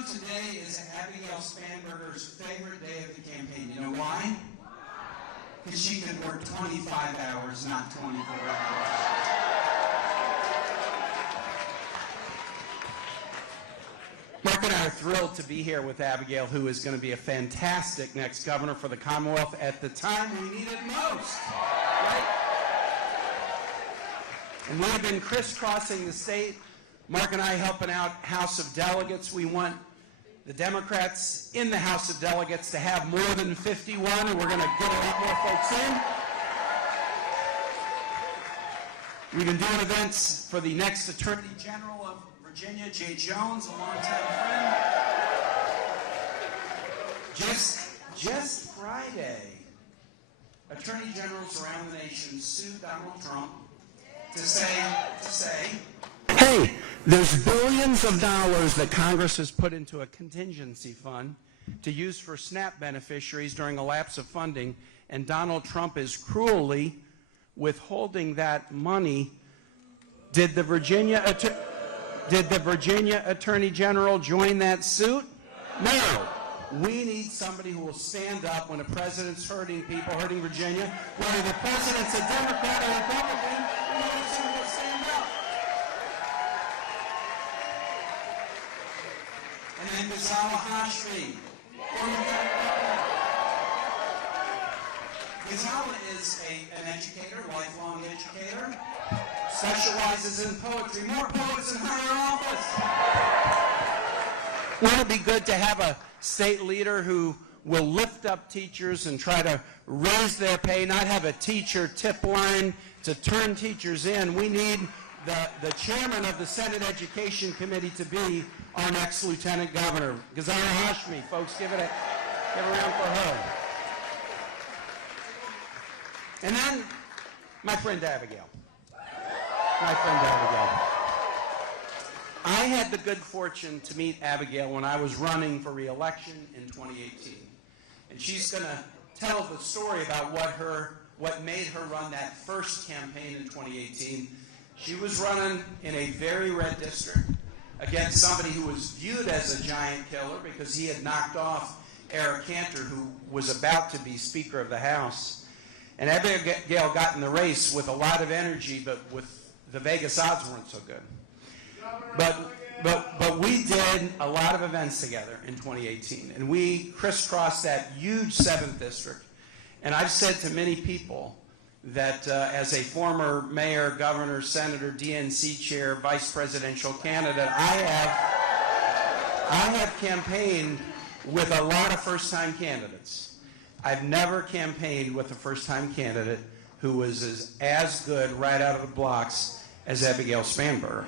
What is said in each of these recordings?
know today is Abigail Spanberger's favorite day of the campaign. You know why? Because she can work 25 hours, not 24 hours. Mark and I are thrilled to be here with Abigail, who is going to be a fantastic next governor for the Commonwealth at the time we need it most, right? And we have been crisscrossing the state. Mark and I helping out House of Delegates. We want the Democrats in the House of Delegates to have more than 51, and we're going to get a lot more folks in. We've been doing events for the next Attorney General of Virginia, Jay Jones, a longtime friend. Just Friday, Attorney Generals around the nation sued Donald Trump to say, hey, there's billions of dollars that Congress has put into a contingency fund to use for SNAP beneficiaries during a lapse of funding, and Donald Trump is cruelly withholding that money. Did the Virginia Attorney General join that suit? No. We need somebody who will stand up when a president's hurting people, hurting Virginia. Whether the president's a Democrat or Republican, we need somebody who will stand up. And then Ghazala Hashmi. Ghazala is an educator, lifelong educator, specializes in poetry. More poets in higher office. Wouldn't it be good to have a state leader who will lift up teachers and try to raise their pay, not have a teacher tip line to turn teachers in? We need the chairman of the Senate Education Committee to be our next lieutenant governor. Ghazala Hashmi, folks, give a round for her. And then my friend Abigail. I had the good fortune to meet Abigail when I was running for re-election in 2018. And she's going to tell the story about what made her run that first campaign in 2018. She was running in a very red district against somebody who was viewed as a giant killer because he had knocked off Eric Cantor, who was about to be Speaker of the House. And Abigail got in the race with a lot of energy, but with the Vegas odds weren't so good. But we did a lot of events together in 2018, and we crisscrossed that huge 7th district. And I've said to many people that as a former mayor, governor, senator, DNC chair, vice presidential candidate, I have campaigned with a lot of first-time candidates. I've never campaigned with a first-time candidate who was as good right out of the blocks as Abigail Spanberger.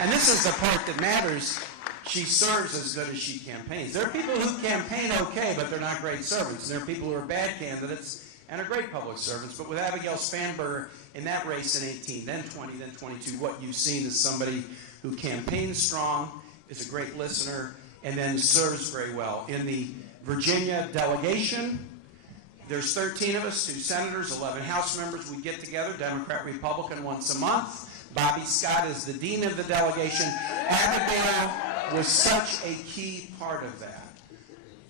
And this is the part that matters, she serves as good as she campaigns. There are people who campaign okay, but they're not great servants. There are people who are bad candidates and are great public servants. But with Abigail Spanberger in that race in 18, then 20, then 22, what you've seen is somebody who campaigns strong, is a great listener, and then serves very well. In the Virginia delegation, there's 13 of us, 2 senators, 11 House members. We get together, Democrat, Republican, once a month. Bobby Scott is the dean of the delegation. Abigail was such a key part of that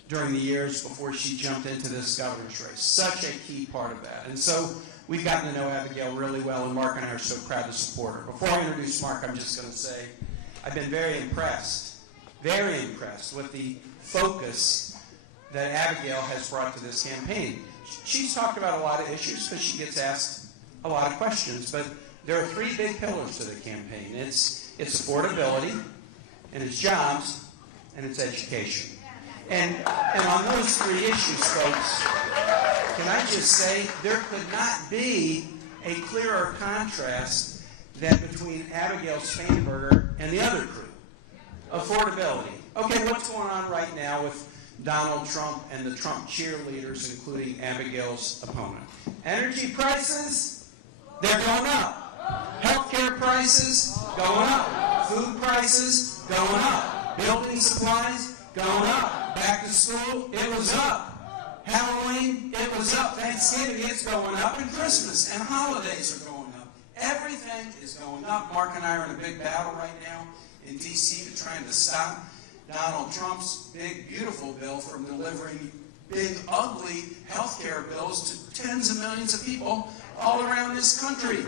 during the years before she jumped into this governor's race. Such a key part of that. And so we've gotten to know Abigail really well, and Mark and I are so proud to support her. Before I introduce Mark, I'm just going to say I've been very impressed with the focus that Abigail has brought to this campaign. She's talked about a lot of issues because she gets asked a lot of questions, but there are 3 big pillars to the campaign. It's affordability, and it's jobs, and it's education. And on those 3 issues, folks, can I just say there could not be a clearer contrast than between Abigail Spanberger and the other crew. Affordability. Okay, what's going on right now with Donald Trump and the Trump cheerleaders, including Abigail's opponent? Energy prices, they're going up. Healthcare prices, going up. Food prices, going up. Building supplies, going up. Back to school, it was up. Halloween, it was up. Thanksgiving, it's going up. And Christmas and holidays are going up. Everything is going up. Mark and I are in a big battle right now in D.C. to trying to stop Donald Trump's big, beautiful bill from delivering big, ugly health care bills to tens of millions of people all around this country.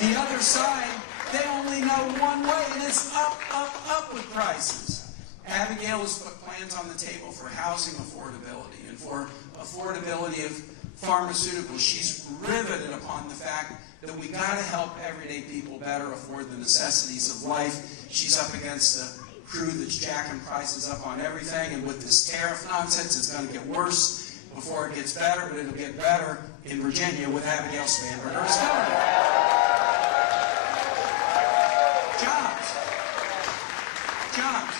The other side, they only know one way, and it's up, up, up with prices. Abigail has put plans on the table for housing affordability and for affordability of pharmaceuticals. She's riveted upon the fact that we got to help everyday people better afford the necessities of life. She's up against a crew that's jacking prices up on everything, and with this tariff nonsense, it's going to get worse before it gets better, but it'll get better in Virginia with Abigail Spanberger as governor. Jobs. Jobs.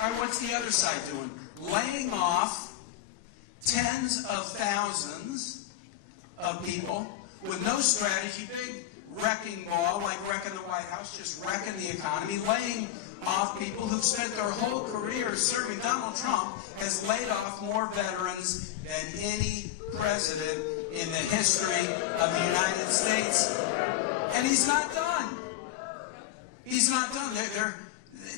All right, what's the other side doing? Laying off tens of thousands of people with no strategy, big wrecking ball, like wrecking the White House, just wrecking the economy, laying off people who've spent their whole career serving. Donald Trump has laid off more veterans than any president in the history of the United States. And he's not done. He's not done.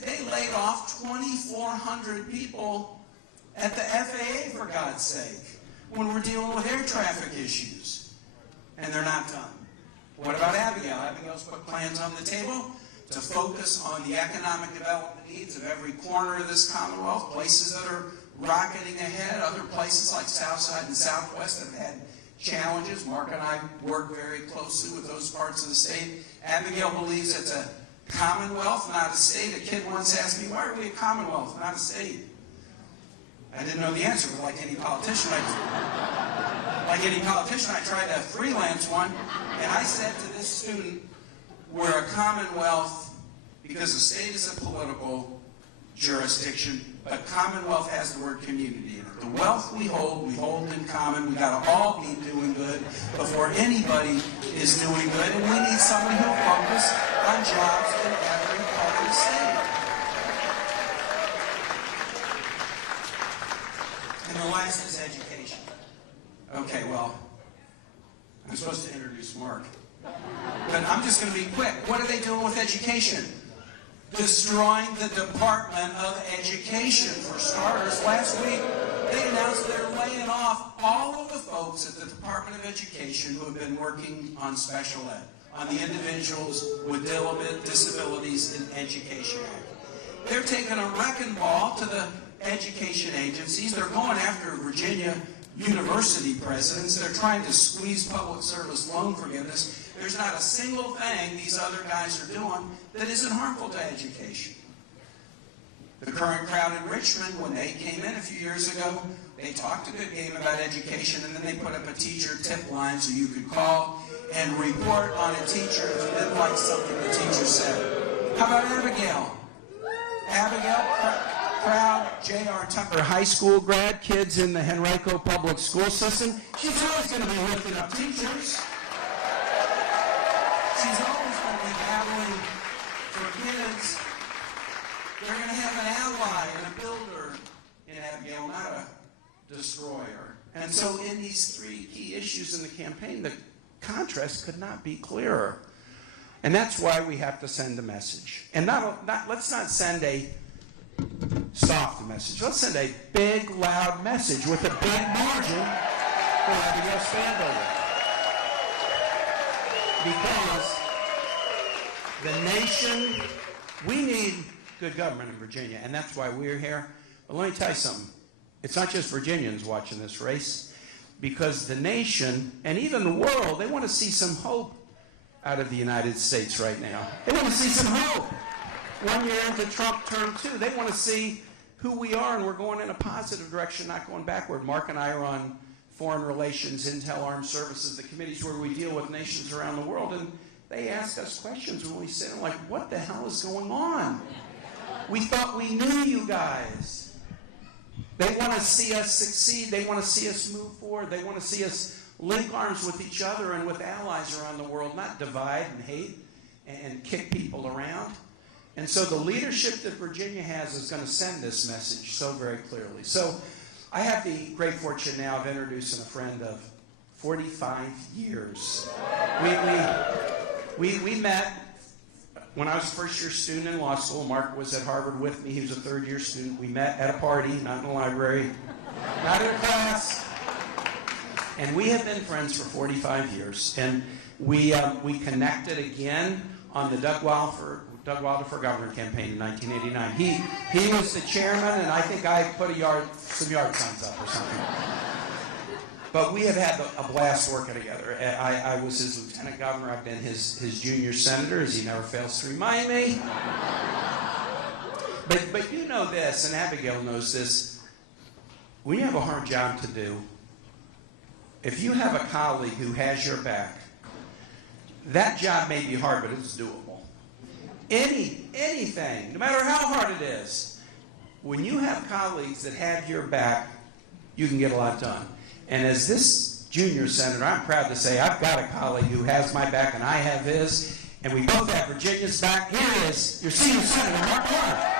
They laid off 2,400 people at the FAA, for God's sake, when we're dealing with air traffic issues. And they're not done. What about Abigail? Abigail's put plans on the table to focus on the economic development needs of every corner of this Commonwealth, places that are rocketing ahead, other places like Southside and Southwest have had challenges. Mark and I work very closely with those parts of the state. Abigail believes it's a Commonwealth, not a state. A kid once asked me, why are we a Commonwealth, not a state? I didn't know the answer, but like any politician, I tried to freelance one, and I said to this student, we're a Commonwealth because the state is a political jurisdiction, but Commonwealth has the word community in it. The wealth we hold in common. We got to all be doing good before anybody is doing good, and we need somebody who will focus on jobs in every part of the state. And the last is education. Okay, well, I'm supposed to introduce Mark. But I'm just going to be quick. What are they doing with education? Destroying the Department of Education, for starters. Last week, they announced they're laying off all of the folks at the Department of Education who have been working on special ed, on the Individuals with Disabilities in Education Act. They're taking a wrecking ball to the education agencies. They're going after Virginia university presidents. They're trying to squeeze public service loan forgiveness. There's not a single thing these other guys are doing that isn't harmful to education. The current crowd in Richmond, when they came in a few years ago, they talked a good game about education, and then they put up a teacher tip line so you could call and report on a teacher if you didn't like something the teacher said. How about Abigail? Abigail, proud J.R. Tucker High School grad, kids in the Henrico Public School System. She's always going to be lifting up teachers. She's always going to be battling for kids. They're going to have an ally and a builder in Abigail, not a destroyer. And so in these three key issues in the campaign, the contrast could not be clearer. And that's why we have to send a message. And let's not send a soft message. Let's send a big, loud message with a big margin for Abigail Spanberger. Because the nation, we need good government in Virginia, and that's why we're here. But let me tell you something. It's not just Virginians watching this race, because the nation, and even the world, they want to see some hope out of the United States right now. They want to see some hope. 1 year into Trump term 2, they want to see who we are, and we're going in a positive direction, not going backward. Mark and I are on foreign relations, intel, armed services, the committees where we deal with nations around the world, and they ask us questions when we sit and like, what the hell is going on? We thought we knew you guys. They want to see us succeed. They want to see us move forward. They want to see us link arms with each other and with allies around the world, not divide and hate and kick people around. And so the leadership that Virginia has is going to send this message so very clearly. So I have the great fortune now of introducing a friend of 45 years. We met when I was a first-year student in law school. Mark was at Harvard with me. He was a third-year student. We met at a party, not in a library, not in a class. And we have been friends for 45 years. And we connected again on the Doug Wilder for Governor campaign in 1989. He was the chairman, and I think I put some yard signs up or something. But we have had a blast working together. I was his lieutenant governor. I've been his junior senator, as he never fails to remind me. But you know this, and Abigail knows this. When you have a hard job to do, if you have a colleague who has your back, that job may be hard, but it's doable. Anything, no matter how hard it is, when you have colleagues that have your back, you can get a lot done. And as this junior senator, I'm proud to say I've got a colleague who has my back and I have his, and we both have Virginia's back. Here is your senior senator, Mark Warner.